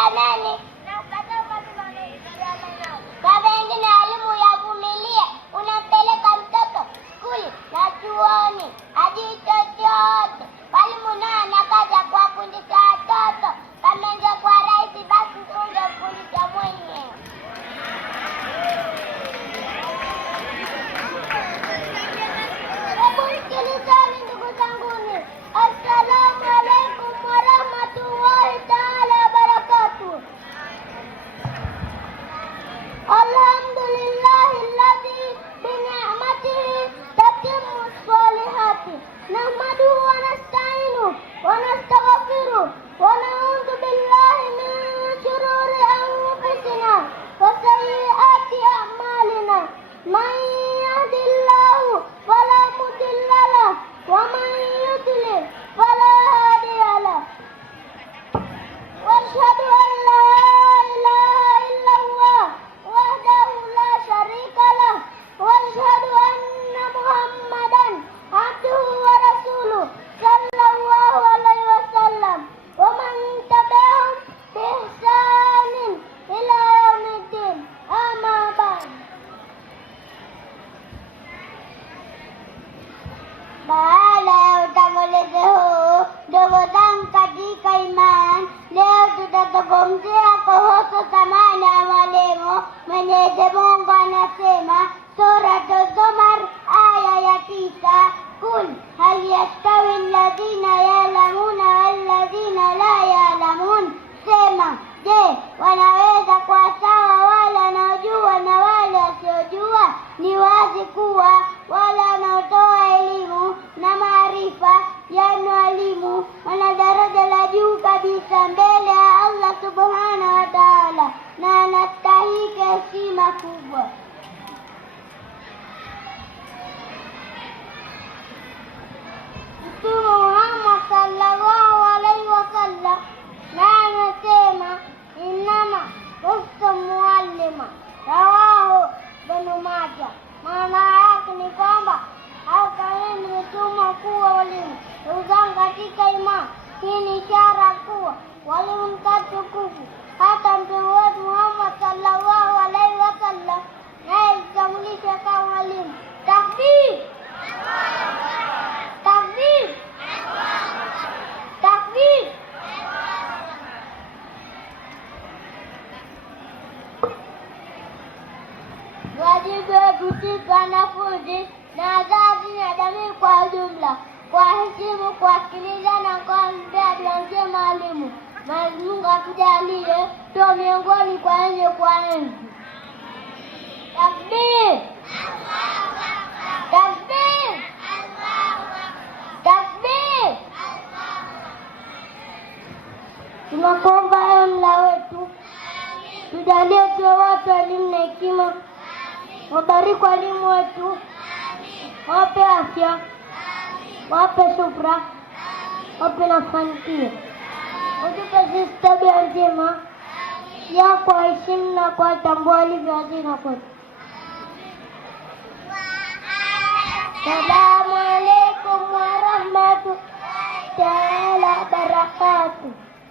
kupata nani? Baba wengine walimu yavumilie, unampeleka mtoto skuli na chuoni hajui chochote. Walimu nao anakaza kuwafundisha watoto. Kama ingekuwa rahisi basi ungefundisha mwenyewe. Hebu sikilizeni ndugu zanguni. Assalamu alaikum warahmatullahi taala wabarakatuh. Alhamdulillahi alladhi bini'matihi tatimmu ssalihati. Nahmaduhu wa nasta'inuhu wa nastaghfiruh wa na'udzu billahi min shururi anfusina wa sayyiati a'malina. Man yahdihillahu fala mudilla lahu wa man yudlil fala hadiya lahu. Wa ashhadu an la ilaha illallah wahdahu la sharika lahu wa ashhadu anna Muhammadan abduhu wa rasuluh sallallahu alaihi wasallam wa man tabi'ahum bi ihsanin ila yaumiddin. Amma ba'd. Baada ya utangulizi huu, ndugu zangu katika imani, leo tutazungumzia kuhusu thamani ya mwalimu. Mwenyezi Mungu anasema Suratu Zumar aya ya 9, Kul hal yastawi alladhina ya'lamuna walladhina la ya'lamun, sema, je, wanaweza kuwa sawa wale wanaojua na wale wasiojua? Ni wazi kuwa wale wanaotoa elimu na maarifa, yaani walimu, wana daraja la juu kabisa mbele ya Allah subhanahu wa ta'ala, na anastahili heshima kubwa. Mtume Muhammad sallallahu alaihi wasallam na anasema, innama bu'ithtu muallima, rawahu Ibn Majah. Maana yake ni kwamba mimi nimetumwa kuwa walimu. Ndugu zangu katika imani, hii ni ishara kuwa walimu ni kazi tukufu. Hata Mtume wetu Muhammad sallallahu alaihi wasallam naye alitambulisha kama walimu. Takbir! Takbir! Takbir! Wajibu wetu sisi wanafunzi na wazazi na jamii kwa ujumla kuwaheshimu, kuwasikiliza na kuwaombea dua njema walimu. Mwenyezi Mungu atujalie tuwe miongoni kwa wenye kuwaenzi. Takbir! Takbir! Takbir! Tunakuomba ewe Mola wetu, tujalie tuwe watu elimu na hekima. Wabariki walimu wetu, wape afya, wape subra, wape mafanikio. Utupe sisi tabia njema ya kuwaheshimu na kuwatambua walivyo wazima kwetu. Assalamu alaikum warahmatullahi taala wabarakatuh.